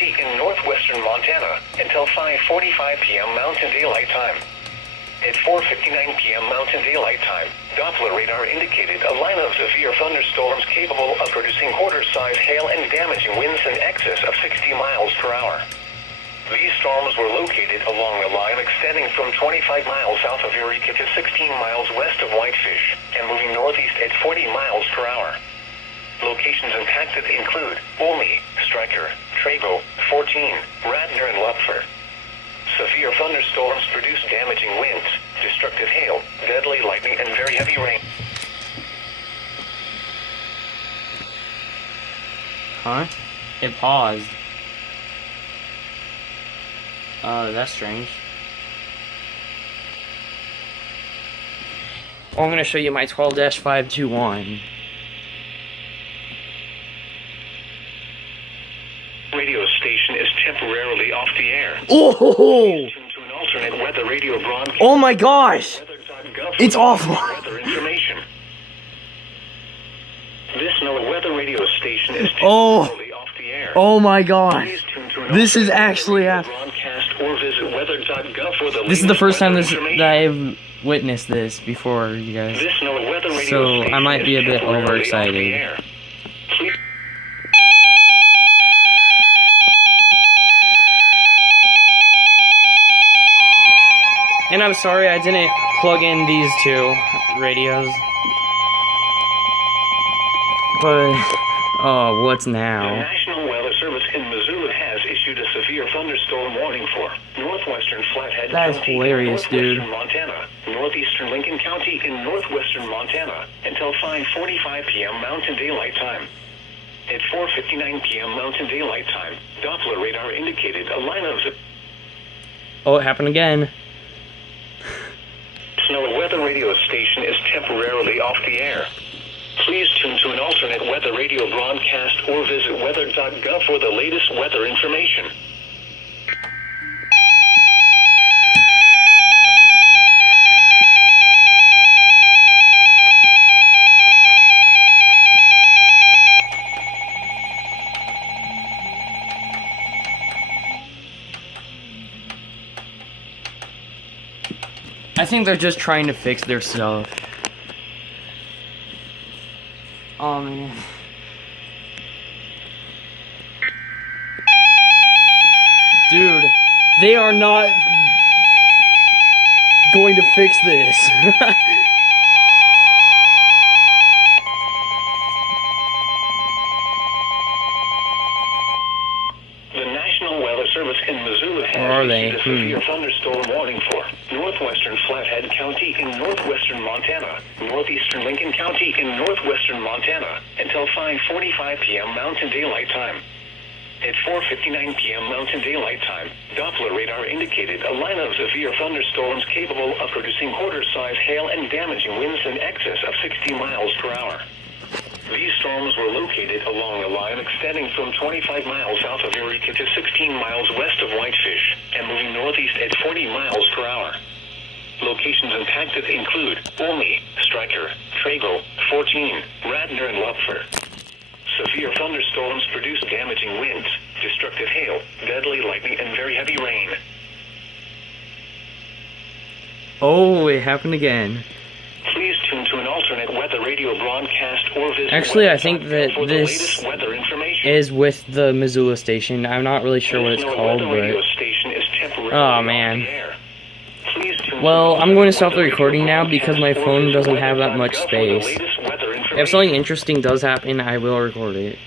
County in northwestern Montana until 5:45 p.m. Mountain Daylight Time. At 4:59 p.m. Mountain Daylight Time, Doppler radar indicated a line of severe thunderstorms capable of producing quarter-size hail and damaging winds in excess of 60 miles per hour. These storms were located along a line extending from 25 miles south of Eureka to 16 miles west of Whitefish, and moving northeast at 40 miles per hour. Locations impacted include Olney, Stryker, Trago, 14, Radnor, and Lupfer. Severe thunderstorms produce damaging winds, destructive hail, deadly lightning, and very heavy rain. Huh? It paused. That's strange. Oh, I'm going to show you my 12-521. Radio station is temporarily off the air. Oh! To an alternate weather radio broadcast. Oh my gosh! It's awful. Weather information. This weather radio station is Oh! temporarily off the air. Oh my gosh! Please tune to an This is alternate actually radio happening. broadcast or visit weather.gov for the This is the first time latest that weather I've witnessed this before, you guys. This weather radio So station I might be a is bit temporarily off the overexcited. air. Please And I'm sorry I didn't plug in these two radios. But, oh, what's The now? National Weather Service in Missoula has issued a severe thunderstorm warning for northwestern Flathead That is County hilarious, in northwestern dude. Montana, northeastern Lincoln County in northwestern Montana until 5:45 p.m. Mountain Daylight Time. At 4:59 p.m. Mountain Daylight Time, Doppler radar indicated a line of Oh, it happened again. snow weather radio station is temporarily off the air. Please tune to an alternate weather radio broadcast or visit weather.gov for the latest weather information. I think they're just trying to fix their stuff. Oh man. Dude, they are not going to fix this. The National Weather Service in Missoula Where are has they? issued a severe thunderstorm warning for northwestern Flathead County in northwestern Montana, northeastern Lincoln County in northwestern Montana until 5:45 p.m. Mountain Daylight Time. At 4:59 p.m. Mountain Daylight Time, Doppler radar indicated a line of severe thunderstorms capable of producing quarter-size hail and damaging winds in excess of 60 miles per hour. These storms were located along a line extending from 25 miles south of Eureka to 16 miles west of Whitefish, and moving northeast at 40 miles per hour. Locations impacted include Olney, Stryker, Trago, 14, Radnor, and Lupfer. Severe thunderstorms produce damaging winds, destructive hail, deadly lightning, and very heavy rain. Oh, it happened again. Please tune to an alternate weather radio broadcast or visit Actually, I think that for the this latest weather information. is with the Missoula station. I'm not really sure what it's This called, weather radio but... station is temporarily Oh, off man. the air. Please tune Well, to I'm going to stop weather the radio recording now because my broadcast or phone visit doesn't have that much weather.gov for the space. latest weather If information. something interesting does happen, I will record it.